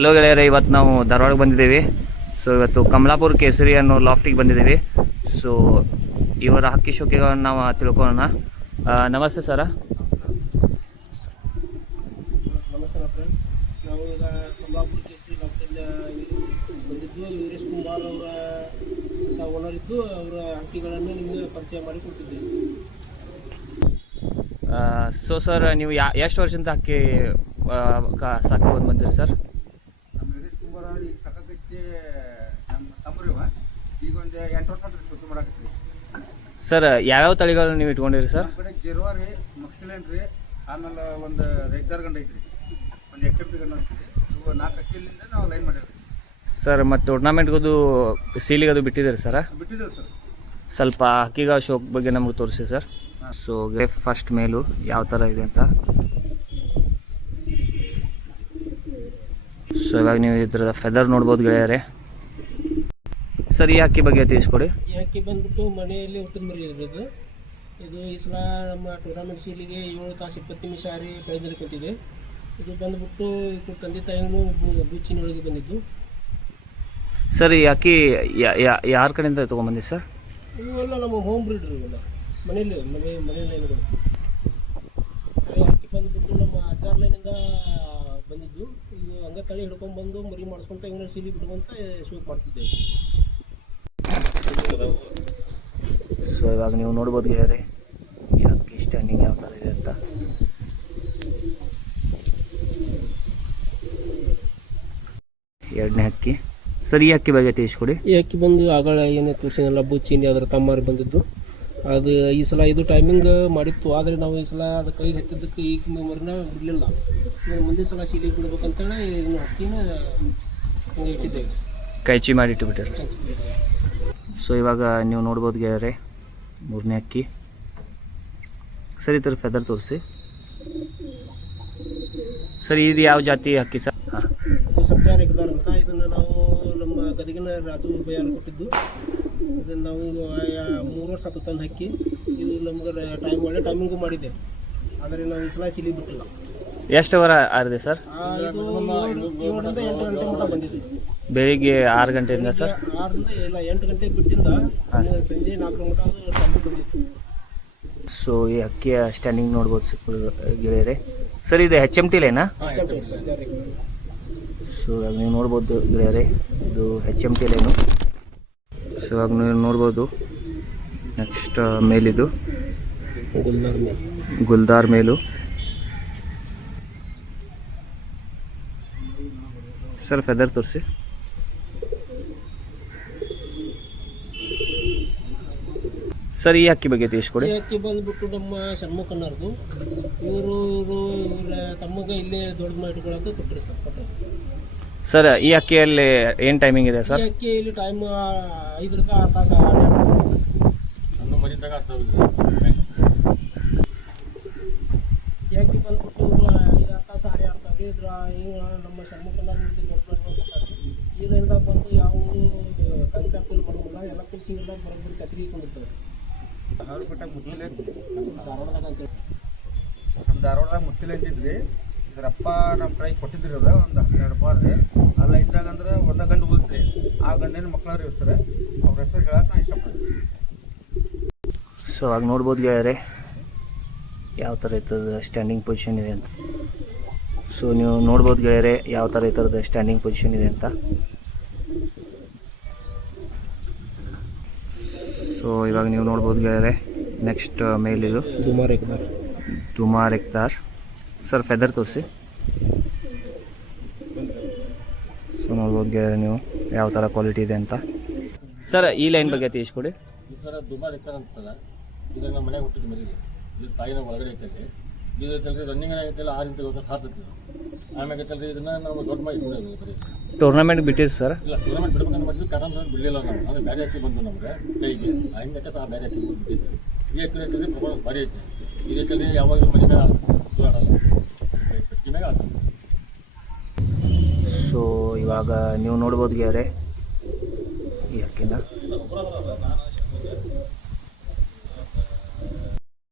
Hello ಗೆಳೆಯರೆ, ಇವತ್ತು ನಾವು ಧಾರವಾಡಕ್ಕೆ ಬಂದಿದ್ದೀವಿ. ಸೊ ಇವತ್ತು ಕಮಲಾಪುರ ಕೇಸರಿ ಅನ್ನೋ ಲಾಫ್ಟಿಗೆ ಬಂದಿದ್ದೀವಿ. ಸೊ ಇವರ ಹಕ್ಕಿ ಶೋಕಿಗಳನ್ನು ನಾವು ತಿಳ್ಕೊಳ್ಳೋಣ. ನಮಸ್ತೆ ಸರ. ನಮಸ್ಕಾರ ಫ್ರೆಂಡ್. ನಾವು ಈಗ ಕಮಲಾಪುರ ಕೇಸರಿ ಲಾಫ್ಟಿಂದ ಬಂದಿದ್ದು. ವೀರೇಶ್ ಕುಮಾರ್ ಅವರ ಓನರ್ ಇದ್ದು ಅವರ ಹಕ್ಕಿಗಳನ್ನು ನಿಮಗೆ ಪರಿಚಯ ಮಾಡಿ ಕೊಟ್ಟಿದ್ದೀವಿ. ಸೊ ಸರ್, ನೀವು ಎಷ್ಟು ವರ್ಷದಿಂದ ಹಕ್ಕಿ ಸಾಕೊಂಡು ಬಂದಿರಿ ಸರ್? ಈಗ ಸಾಕಾಗೈತಿ. ನಮ್ಮ ತಮ್ಮರು ಈಗ ಒಂದು 8 ವರ್ಷ ಆದ್ರೆ ಶುದ್ಧ ಮಾಡಾಕತ್ತೀವಿ. ಸರ್, ಯಾವ್ಯಾವ ತಳಿಗಳನ್ನ ನೀವು ಇಟ್ಕೊಂಡಿರಿ ಸರ್? ನಮ್ಮ ಕಡೆ ಜಿರ್ವಾ ರೀ, ಮಕ್ಸಿಲೆನ್ ರೀ, ಆಮೇಲೆ ಒಂದು ರೆಗ್ದಾರ್ ಗಂಡ ಐತ್ರಿ, ಒಂದು XMP ಗಂಡ ಅಂತೀವಿ. ಇವು 4 ಅಕ್ಕಿಲಿಂದ ನಾವು ಲೈನ್ ಮಾಡೇವಿ ಸರ್. ಮತ್ತು ಟೂರ್ನಾಮೆಂಟ್ಗದು ಸೀಲಿಗದು ಬಿಟ್ಟಿದ್ದೀರಿ ಸರ್? ಬಿಟ್ಟಿದ್ದೇವೆ ಸರ್. ಸ್ವಲ್ಪ ಹಕ್ಕಿಗಳ ಶೋಕ್ ಬಗ್ಗೆ ನಮಗೆ ತೋರಿಸಿ ಸರ್. ಸೊ ಫಸ್ಟ್ ಮೇಲು ಯಾವ ಥರ ಇದೆ ಅಂತ. ಸೊ ಇವಾಗ ನೀವು ಇದ್ರದ ಫೆದರ್ ನೋಡ್ಬೋದು ಗೆಳೆಯರೆ. ಸರ್, ಈ ಹಕ್ಕಿ ಬಗ್ಗೆ ತಿಳಿಸ್ಕೊಡಿ. ಈ ಹಕ್ಕಿ ಬಂದ್ಬಿಟ್ಟು ಮನೆಯಲ್ಲಿ ಹುಟ್ಟಿದ ಮರಿ ಇರೋದು. ಇದು ಈ ಸಲ ನಮ್ಮ ಟೂರ್ನಾಮೆಂಟ್ ಸೀಲಿಗೆ 7 ತಾಸು 20 ನಿಮಿಷ ಆರಿ ಪ್ರೈಜ್ನಲ್ಲಿ ಕೂತಿದೆ. ಇದು ಬಂದ್ಬಿಟ್ಟು ತಂದೆ ತಾಯಿನೂ ಬೀಚಿನೊಳಗೆ ಬಂದಿದ್ದು. ಸರ್, ಈ ಹಕ್ಕಿ ಯಾರ ಕಡೆಯಿಂದ ತೊಗೊಂಬಂದಿ ಸರ್? ಇವೆಲ್ಲ ನಮ್ಮ ಹೋಮ್ ಬ್ರೀಡರ್, ಇವೆಲ್ಲ ಮನೆಯಲ್ಲಿ ಸರಿ. ಹಕ್ಕಿ ಬಂದ್ಬಿಟ್ಟು ನಮ್ಮ ಅಜ್ಜಾರ್ ಲೈನಿಂದ ಬಂದಿದ್ದು. ಇದು ಹಂಗ ತಳಿ ಹಿಡ್ಕೊಂಡ್ಬಂದು ಮರಿ ಮಾಡಿಸ್ಕೊಂತ ಇವನ್ನ ಸೀಲಿ ಬಿಟ್ಕೊಂತ ಶೂಟ್ ಮಾಡ್ತಿದ್ದೇವೆ. ಸೊ ಇವಾಗ ನೀವು ನೋಡ್ಬೋದು ಗೆಳೆಯರೆ, ಈ ಹಕ್ಕಿ ಸ್ಟ್ಯಾಂಡಿಂಗ್ ಯಾವ ಥರ ಇದೆ ಅಂತ. ಎರಡನೇ ಹಕ್ಕಿ. ಸರ್, ಈ ಹಕ್ಕಿ ಬಗ್ಗೆ ತಿಳಿಸ್ಕೊಡಿ. ಈ ಹಕ್ಕಿ ಬಂದು ಆಗಳ ಏನೇ ತೋರಿಸಿನಲ್ಲ, ಬುಚ್ಚಿನಿ ಅದರ ತಮ್ಮಾರಿ ಬಂದಿದ್ದು. ಅದು ಈ ಸಲ ಇದು ಟೈಮಿಂಗ್ ಮಾಡಿತ್ತು, ಆದರೆ ನಾವು ಈ ಸಲ ಅದು ಕೈಗೆ ಹತ್ತಿದ್ದಕ್ಕೆ ಈಗ ಮರಿನ ಬಿಡಲಿಲ್ಲ. ಮುಂದಿನ ಸಲ ಸೀಲಿಗೆ ಬಿಡ್ಬೇಕಂತೇಳಿ ಇದನ್ನು ಹಕ್ಕಿನ ಹಂಗೆ ಇಟ್ಟಿದ್ದೇವೆ, ಕೈಚಿ ಮಾಡಿ ಇಟ್ಟುಬಿಟ್ಟಾರೆ. ಸೊ ಇವಾಗ ನೀವು ನೋಡ್ಬೋದು ಗೆಳೆಯರೆ, ಮೂರನೇ ಹಕ್ಕಿ. ಸರ್, ಈ ಥರ ಫೆದರ್ ತೋರಿಸಿ. ಸರ್, ಇದು ಯಾವ ಜಾತಿ ಹಕ್ಕಿ ಸರ್? ಹಾಂ, ಇದು ಸಬ್ಜಾರ್ ಎಕ್ದಾರ್ ಅಂತ. ಇದನ್ನು ನಾವು ನಮ್ಮ ಗದಗಿನ ರಾಜು ಬಯ್ಯಾರು ಕೊಟ್ಟಿದ್ದು. ಇದನ್ನು ನಾವು 3 ವರ್ಷ ಆತು ತಂದು ಹಕ್ಕಿ. ಇದು ನಮ್ಗೆ ಒಳ್ಳೆ ಟೈಮಿಂಗು ಮಾಡಿದೆ, ಆದರೆ ನಾವು ಈ ಸಲ ಸೀಲಿಗೆ ಬಿಟ್ಟಿಲ್ಲ. ಎಷ್ಟು ಅವರ್ ಆರಿದೆ ಸರ್? ಇದು 7ರಿಂದ 8 ಗಂಟೆ ಮಟ್ಟ ಬಂದಿದ್ದು. ಬೆಳಿಗ್ಗೆ 6 ಗಂಟೆಯಿಂದ ಸರ್? 6ರಿಂದ ಇಲ್ಲ 8 ಗಂಟೆಗೆ ಬಿಟ್ಟಿಂದ ಸಂಜೆ 4 ಮಟ್ಟ ಅದು ಟೈಮಿಂಗ್ ಬಂದಿತ್ತು. ಸೊ ಈ ಹಕ್ಕಿಯ ಸ್ಟ್ಯಾಂಡಿಂಗ್ ನೋಡ್ಬೋದು ಗೆಳೆಯರೆ. ಸರ್, ಇದು HMT ಲೈನಾ? ಸೊ ಇವಾಗ ನೀವು ನೋಡ್ಬೋದು ಗೆಳೆಯರೆ, ಇದು HMT ಲೈನು. ಸೊ ಇವಾಗ ನೀವು ನೋಡ್ಬೋದು ನೆಕ್ಸ್ಟ್ ಮೇಲಿದು ಗುಲ್ದಾರ್ ಮೇಲು. ಸರ್, ಫೆದರ್ ತೋರಿಸಿ. ಸರ್, ಈ ಹಕ್ಕಿ ಬಗ್ಗೆ ತಿಳಿಸ್ಕೊಡಿ. ಈ ಹಕ್ಕಿ ಬಂದ್ಬಿಟ್ಟು ನಮ್ಮ ಷಣ್ಮುಖನವ್ರದ್ದು. ಇವರ ತಮ್ಮಗ ಇಲ್ಲೇ ದೊಡ್ಡ ಇಟ್ಕೊಳಕ್ಕೆ ಕೊಟ್ಟಿರ್ತಾರೆ. ಸರ್, ಈ ಹಕ್ಕಿಯಲ್ಲಿ ಏನು ಟೈಮಿಂಗ್ ಇದೆ ಸರ್? ಈ ಹಕ್ಕಿ ಇಲ್ಲಿ ಟೈಮ್ 5ರಿಂದ 6 ತಾಸು ಈ ಹಕ್ಕಿ ಬಂದ್ಬಿಟ್ಟು 5-6 ತಾಸು ಹಾರಿ ಆಡ್ತಾವೆ. ಇದ್ರ ನಮ್ಮ ಷಣ್ಮುಖನವ್ರದ್ದು ಇದರಿಂದ ಬಂದು ಯಾವ ಕಂಚಾಪುಲ್ ಮಾಡೋಲ್ಲ, ಎಲ್ಲ ಕುಲ್ಸಿಂಗೆಲ್ಲ ಬರೋಬ್ಬರಿ ಛತ್ರಿ ಕೊಂಡಿರ್ತಾರೆ. ನಮ್ಮ ಧಾರವಾಡದಾಗ ಮುತ್ತಿಲೆ ಅಂತಿದ್ರಿ. ಇದರಪ್ಪ ನಮ್ಮ ಕೈ ಕೊಟ್ಟಿದ್ರಿ ಅವ್ರು ಒಂದು 12 ಬಾರ್ ರೀ. ಅಲ್ಲ ಇದ್ದಾಗ ಅಂದ್ರೆ ಒಂದ ಗಂಡು ಉಳಿದ್ರಿ. ಆ ಗಂಡಿನ ಮಕ್ಕಳವ್ರ ಹೆಸರು, ಅವ್ರ ಹೆಸರು ಹೇಳಕ್ಕೆ ನಾನು ಇಷ್ಟಪಡ್ತೀನಿ. ಸೊ ಆಗ ನೋಡ್ಬೋದು ಗೆಳೆಯರೆ ಯಾವ ಥರ ಇರ್ತದೆ ಸ್ಟ್ಯಾಂಡಿಂಗ್ ಪೊಸಿಷನ್ ಇದೆ ಅಂತ. ಸೊ ನೀವು ನೋಡ್ಬೋದು ಗೆಳೆಯರೆ ಯಾವ ಥರ ಈ ಥರದ ಸ್ಟ್ಯಾಂಡಿಂಗ್ ಪೊಸಿಷನ್ ಇದೆ ಅಂತ. ಸೊ ಇವಾಗ ನೀವು ನೋಡ್ಬೋದು ಗೆಳೆಯರೆ, ನೆಕ್ಸ್ಟ್ ಮೇಲಿದು ದುಮಾರ್ ಎಕ್ದಾರ್. ಸರ್, ಫೆದರ್ ತೋರಿಸಿ. ಸೊ ನೋಡ್ಬೋದು ಗೆಳೆಯರೆ ನೀವು ಯಾವ ಥರ ಕ್ವಾಲಿಟಿ ಇದೆ ಅಂತ. ಸರ್, ಈ ಲೈನ್ ಬಗ್ಗೆ ತಿಳಿಸ್ಕೊಡಿ. ಸರ್, ದುಮಾರ್ ಎಕ್ದಾರ್ ಅಂತ ಸರ್. ಇದ್ರಾಗ ನಮ್ಮ ಮನೆಗೆ ಹುಟ್ಟಿದ್ದು ಮರಿ. ಇದು ತಾಯಿನ ಒಳಗಡೆ ಐತಲ್ರಿ. ಇದು ಐತಲ್ರಿ ರನ್ನಿಂಗ್ ಆಗೈತಲ್ಲ 6 ವರ್ಷ ಸಾರ್ತೈತಿ. ಆಮ್ಯಾಗ ಐತಲ್ರಿ ಇದನ್ನ ನಾವು ದೊಡ್ಡ ಮಾಡಿ ಇಟ್ಕೊಂಡೇವಿ ಬರೀ. ಟೂರ್ನಮೆಂಟ್ ಬಿಟ್ಟಿದ್ದು ಸರ್? ಇಲ್ಲ, ಟೂರ್ನಮೆಂಟ್ ಬಿಡ್ಬೇಕಂತ ಮಾಡಿದ್ವಿ, ಕರ್ನಾಟಕ ಬಿಡಲಿಲ್ಲ ನಾವು. ಅಂದರೆ ಬೇರೆ ಹಾಕಿ ಬಂದು ನಮ್ಗೆ ಕೈಗೆ ಹಂಗೆ ಆ ಬೇರೆ ಹಾಕಿ ಬಿಟ್ಟಿದ್ದೆ. ಈ ಹಾಕಿ ಐತಲ್ರಿ ಪರ್ಫಾರ್ಮೆನ್ಸ್ ಭಾರಿ ಐತೆ. ಇದು ಐತಲ್ರಿ ಯಾವಾಗ ಮನೆ ಮೇಲೆ ಆಡಲ್ಲ, ಪೆಟ್ಟಿ ಮ್ಯಾಗ ಆಡ್ತಾರೆ. ಸೊ ಇವಾಗ ನೀವು ನೋಡ್ಬೋದು ಗೆಳೆಯರೆ ಈ ಹಕ್ಕಿನ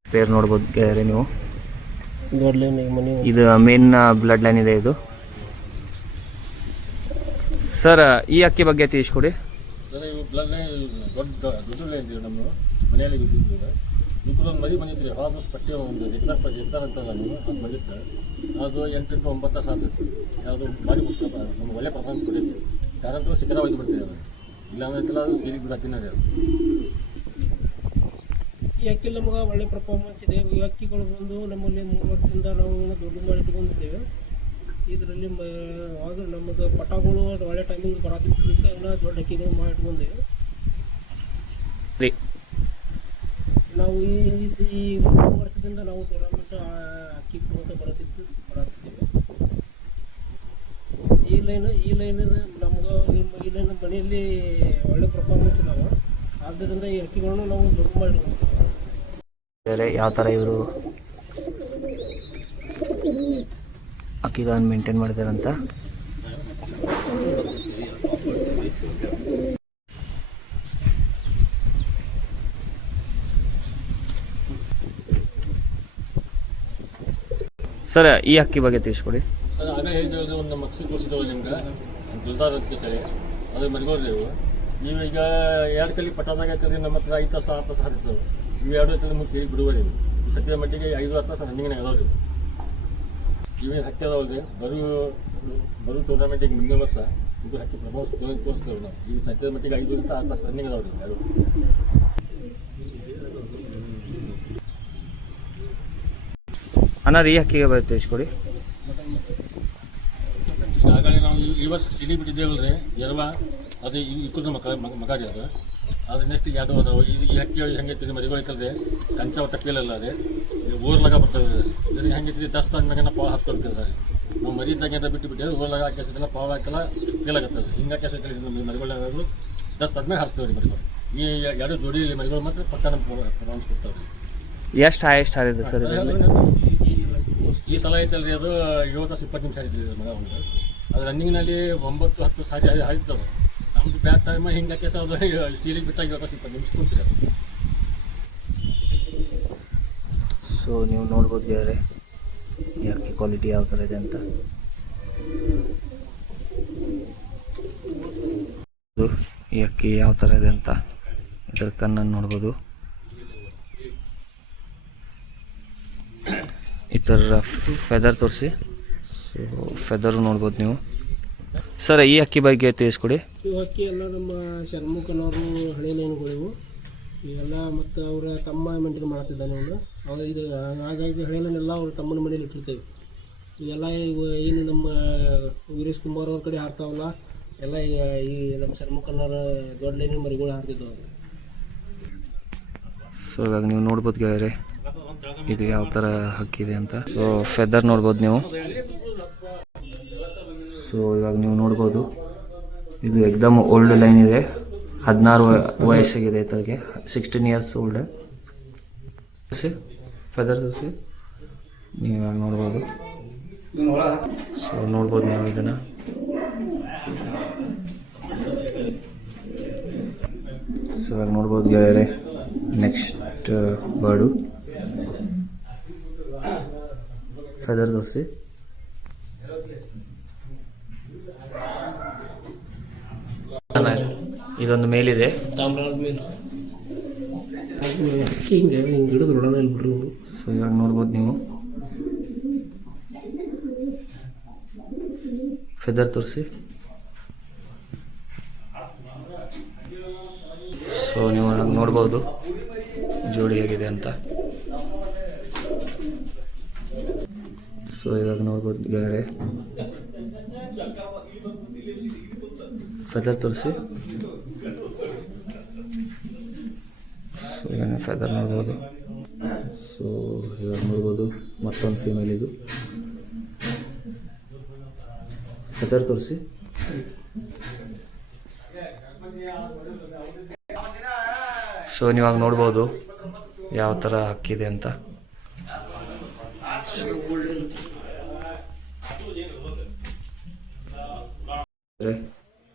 ಪೇರ್ ನೋಡ್ಬೋದು ಗೆಳೆಯರೆ ನೀವು. ದೊಡ್ಡ ಲೈನ್ ಮನೆ ಇದು ಮೇನ್ ಬ್ಲಡ್ ಲೈನ್ ಇದೆ ಇದು. ಸರ್ ಈ ಅಕ್ಕಿ ಬಗ್ಗೆ ತಿಳಿಸ್ಕೊಡಿ. ಸರ್ ಇವು ಬ್ಲಡ್ನೇ ದೊಡ್ಡ ಇದ್ದೀವಿ ನಮ್ಮ ಮನೆಯಲ್ಲಿ ಇದ್ದಿದ್ದೀವಿ. ಇವಕ್ಕೊಂದು ಮರಿ ಬಂದಿದ್ರಿ ಆಲ್ಮೋಸ್ಟ್ ಪಟ್ಟಿ ಒಂದು ಎಕ್ದಾರ್ ಅಂತಲ್ಲ ನೀವು ಅದು ಬಂದಿತ್ತು. ಅದು 8 to 9 ತಾಸು ಆಗ್ತಿತ್ತು. ಯಾವುದು ಭಾರಿ ನಮ್ಗೆ ಒಳ್ಳೆ ಪರ್ಫಾರ್ಮೆನ್ಸ್ ಕೊಡೈತಿ. ಯಾರಂತೂ ಶಿಖರ ಒಯ್ದು ಬಿಡ್ತೀವಿ ಅದು. ಇಲ್ಲಾಂದ್ರೆ ಅದು ಸೀರಿಗೆ ಬಿಡಾಕಿನ ರೀ ಅದು. ಈ ಅಕ್ಕಿ ನಮ್ಗೆ ಒಳ್ಳೆ ಪರ್ಫಾರ್ಮೆನ್ಸ್ ಇದೆ. ಈ ಅಕ್ಕಿಗಳು ಬಂದು ನಮ್ಮಲ್ಲಿ 3 ವರ್ಷದಿಂದ ನಾವು ದೊಡ್ಡ ಮಾಡಿ ಇಟ್ಕೊಂಡಿದ್ದೇವೆ. ಇದರಲ್ಲಿ ಆದರೂ ನಮಗೆ ಪಟಾಗಳು ಒಳ್ಳೆ ಟೈಮಿಂಗ್ ಬರತ್ತಿದ್ದಕ್ಕೆ ಎಲ್ಲ ದೊಡ್ಡ ಅಕ್ಕಿಗಳು ಮಾಡಿ ಇಟ್ಕೊಂಡೇವೆ. ನಾವು ಈ 3 ವರ್ಷದಿಂದ ನಾವು ಟೂರ್ನಮೆಂಟ್ ಅಕ್ಕಿ ಬರುತ್ತಿದ್ದೇವೆ. ಈ ಲೈನ್ ನಮ್ಗೆ ಈ ಲೈನ್ ಮನೆಯಲ್ಲಿ ಒಳ್ಳೆ ಪರ್ಫಾರ್ಮೆನ್ಸ್ ಇದಾವೆ. ಆದ್ದರಿಂದ ಈ ಅಕ್ಕಿಗಳನ್ನು ನಾವು ದೊಡ್ಡ ಮಾಡಿ ಯಾವ ಥರ ಇವರು ಅಕ್ಕಿಗಳನ್ನು ಮೇಂಟೈನ್ ಮಾಡಿದಾರಂತ. ಸರ್ ಈ ಅಕ್ಕಿ ಬಗ್ಗೆ ತಿಳಿಸ್ಕೊಡಿ. ಸರ್ ಆಗ ಹೇಳಿದ್ರೆ ಒಂದು ಮಕ್ಸಿ ತೋರಿಸಿದವಲ್ಲ ನಿಮ್ಗೆ ಗುಲ್ದಾರಕ್ಕೆ ಸರಿ ಅದು ಮರಿಗೋದ್ರಿ ಇವು. ನೀವು ಈಗ 2 ಕಲಿ ಪಟ್ಟದಾಗ ಹಾಕಿದ್ರೆ ನಮ್ಮ ಹತ್ರ 5 ತಾಸು 6 ತಾಸು ಹಾರಿರ್ತವೆ. ಇವು 2 ಹೊತ್ತಿಗೆ ಮುಂದೆ ಸೇರಿ ಬಿಡುವರಿ. ಈ ಸದ್ಯದ ಮಟ್ಟಿಗೆ 5-6 ತಾಸು ರನ್ನಿಂಗ್ನಾಗ ಅದಾವ್ರಿ. ಇವೇನು ಹಕ್ಕಿ ಅದಾವಲ್ರಿ ಬರೋ ಟೂರ್ನಮೆಂಟಿಗೆ ಮುಂದಿನ ವರ್ಷ ಇದು ಹಕ್ಕಿ ಪ್ರಮೋಸ್ ತೋರಿಸ್ತೇವೆ ನಾವು. ಈಗ ಸದ್ಯದ ಮಟ್ಟಿಗೆ 5 to 6 ತಾಸು ರನ್ನಿಂಗ್ ಅದಾವ್ರಿ 2. ಅನ್ನೋದು ಈ ಅಕ್ಕಿಗೆ ಬಗ್ಗೆ ತಿಳಿಸ್ಕೊಡಿ. ಈಗಾಗಲೇ ನಾವು ಈ ವರ್ಷ ಸಿಡಿ ಬಿಟ್ಟಿದ್ದೇವಲ್ರಿ ಎರವ ಅದು ಇಕ್ಕದ ಮಗ ರೀ ಅದು. ಅದು ನೆಕ್ಸ್ಟ್ 2 ಅದಾವೆ. ಈ ಹಕ್ಕಿ ಹೆಂಗೈತಿ ಮರಿಗಳು ಐತಲ್ರಿ ಕಂಚ ಒಟ್ಟ ಪೇಲಲ್ಲ ರೀ ಊರ್ಲಾಗ ಬರ್ತದೆ. ಇದ್ರಿಗೆ ಹೆಂಗೈತಿ 10 ಆದ್ಮ್ಯಾಗ ಪಾವ ಹಾಕ್ಕೊಳ್ತಿದ್ರೆ ನಾವು ಮರಿದಾಗ ಏನಾರ ಬಿಟ್ಟು ಊರ್ಲಾಗ ಹಾಕಿಸಿದ್ರೆ ಪಾವ ಹಾಕಲ್ಲ ಪೇಲಾಗತ್ತದ. ಹಿಂಗೆ ಹಾಕಿಸಿದ್ರೆ ಮರಿಗಳು 10 ಆದ್ಮೇಲೆ ಹಾರಿಸ್ತೇವೆ ರೀ ಮರಿಗಳು. ಈ 2 ಜೋಡಿಯಲ್ಲಿ ಮರಿಗಳು ಮಾತ್ರ ಪಕ್ಕ ನಮ್ಮ ಪ್ರೊನೌನ್ಸ್ ಕೊಡ್ತಾವೆ ರೀ. ಎಷ್ಟು ಆಗಿದೆ ಸರ್ ಇದರಲ್ಲಿ? ಈ ಸಲ ಐತಲ್ರಿ ಅದು 7 ತಾಸು 20 ನಿಮಿಷ ಆಯ್ತು ಮಗ ಒಂದು. ಅದು ರನ್ನಿಂಗ್ನಲ್ಲಿ 9-10 ಸಾರಿ ಹಾರಿರ್ತವೆ. ನಮ್ಮದು ಬ್ಯಾಕ್ ಟೈಮ್ ಹಿಂಗೆ ಹಾಕಿ ಅದು ಸ್ಟೀಲಿಗೆ ಬಿಟ್ಟಾಗ 7 ತಾಸು 20 ನಿಮಿಷ ಕೊಡ್ತೀವಿ. ಸೊ ನೀವು ನೋಡ್ಬೋದು ಗೆಳೆಯರೆ ಈ ಅಕ್ಕಿ ಕ್ವಾಲಿಟಿ ಯಾವ ಥರ ಇದೆ ಅಂತ. ಈ ಅಕ್ಕಿ ಯಾವ ಥರ ಇದೆ ಅಂತ ಇದರ ಕಣ್ಣನ್ನು ನೋಡ್ಬೋದು. ಈ ಥರ ಫೆದರ್ ತೋರಿಸಿ. ಸೊ ಫೆದರು ನೋಡ್ಬೋದು ನೀವು. ಸರ್ ಈ ಅಕ್ಕಿ ಬಗ್ಗೆ ತಿಳಿಸ್ಕೊಡಿ. ಈ ಅಕ್ಕಿ ಎಲ್ಲ ನಮ್ಮ ಷಣ್ಮುಖನವರು ಹಳೆ ಲೈನ್ಗಳಿವು ಇವೆಲ್ಲ. ಮತ್ತು ಅವರ ತಮ್ಮ ಮೇಂಟೈನ್ ಮಾಡ್ತಿದ್ದಾನೆ ಅವನು. ಅವಾಗ ಇದು ಹಾಗಾಗಿ ಹಳೆ ಲೈನೆಲ್ಲ ಅವ್ರ ತಮ್ಮನ ಮನೇಲಿ ಇಟ್ಟಿರ್ತೇವೆ. ಇವೆಲ್ಲ ಏನು ನಮ್ಮ ವೀರೇಶ್ ಕುಮಾರ್ ಅವ್ರ ಕಡೆ ಹಾರ್ತಾವಲ್ಲ ಎಲ್ಲ ಈ ನಮ್ಮ ಷಣ್ಮುಖನವರ ದೊಡ್ಡ ಲೈನಿನ ಮರಿಗಳು ಹಾರ್ತಿದ್ದಾವೆ. ಸೊ ಇವಾಗ ನೀವು ನೋಡ್ಬೋದು ಗೆಳೆಯರೆ ಇದು ಯಾವ ಥರ ಹಕ್ಕಿದೆ ಅಂತ. ಸೊ ಫೆದರ್ ನೋಡ್ಬೋದು ನೀವು. ಸೊ ಇವಾಗ ನೀವು ನೋಡ್ಬೋದು ಇದು ಎಕ್ದಮ್ ಓಲ್ಡ್ ಲೈನ್ ಇದೆ. 16 ವಯಸ್ಸಾಗಿದೆ ಇತರಿಗೆ. 16 years ಓಲ್ಡ್. ಫೆದರ್ ತೋರಿಸಿ ನೀವು ಇವಾಗ ನೋಡ್ಬೋದು. ಸೊ ನೋಡ್ಬೋದು ನೀವು ಇದನ್ನು. ಸೊ ಇವಾಗ ನೋಡ್ಬೋದು ಗೆಳೆಯರೆ ನೆಕ್ಸ್ಟ್ ಬರ್ಡು ಫೆದರ್ ತೋರಿಸಿ. ಇದೊಂದು ಮೇಲಿದೆ. ತಾಮ್ರದ ಮೇಲೆ ಹಿಂಗೆ ಹಿಡಿದು ಬಿಡೋಣ ಇಲ್ಲಿ ಬಿಡ್ರಿ ಅವರು. ಸೊ ಇವಾಗ ನೋಡ್ಬೋದು ನೀವು ಫೆದರ್ ತೋರಿಸಿ. ಸೊ ನೀವು ನೋಡ್ಬೋದು ಜೋಡಿ ಹೇಗಿದೆ ಅಂತ. ಸೊ ಇವಾಗ ನೋಡ್ಬೋದು ಗೆಳೆಯರೆ ಫೆದರ್ ತೋರಿಸಿ. ಸೊ ಈಗ ಫೆದರ್ ನೋಡ್ಬೋದು. ಸೊ ಇವಾಗ ನೋಡ್ಬೋದು ಮತ್ತೊಂದು ಫೀಮೇಲ್ ಇದು. ಫೆದರ್ ತೋರಿಸಿ. ಸೊ ನೀವಾಗ ನೋಡ್ಬೋದು ಯಾವ ಥರ ಹಕ್ಕಿದೆ ಅಂತ.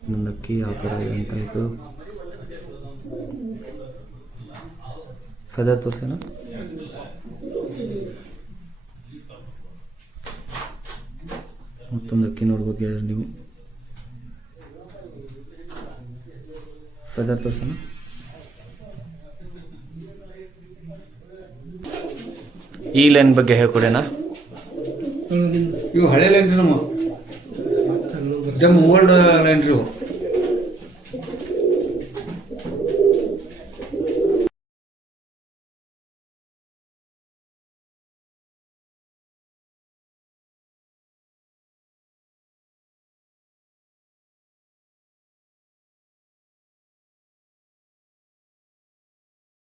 ನನ್ನ ಅಕ್ಕಿ ಯಾವ ಥರ ಇದೆ ಅಂತ ಆಯಿತು. ಫೆದರ್ ತೋರಿಸೋಣ. ಮತ್ತೊಂದು ಅಕ್ಕಿ ನೋಡ್ಬೋದು ನೀವು. ಫೆದರ್ ತೋರ್ಸೋಣ. ಈ ಲೈನ್ ಬಗ್ಗೆ ಹೇಳ್ಕೊಡೋಣ. ಇವು ಹಳೆ ಲೈನ್ ರೀ ನಮ್ಮ ಓಲ್ಡ್ ಲೈನ್ ರೀ ಇವು.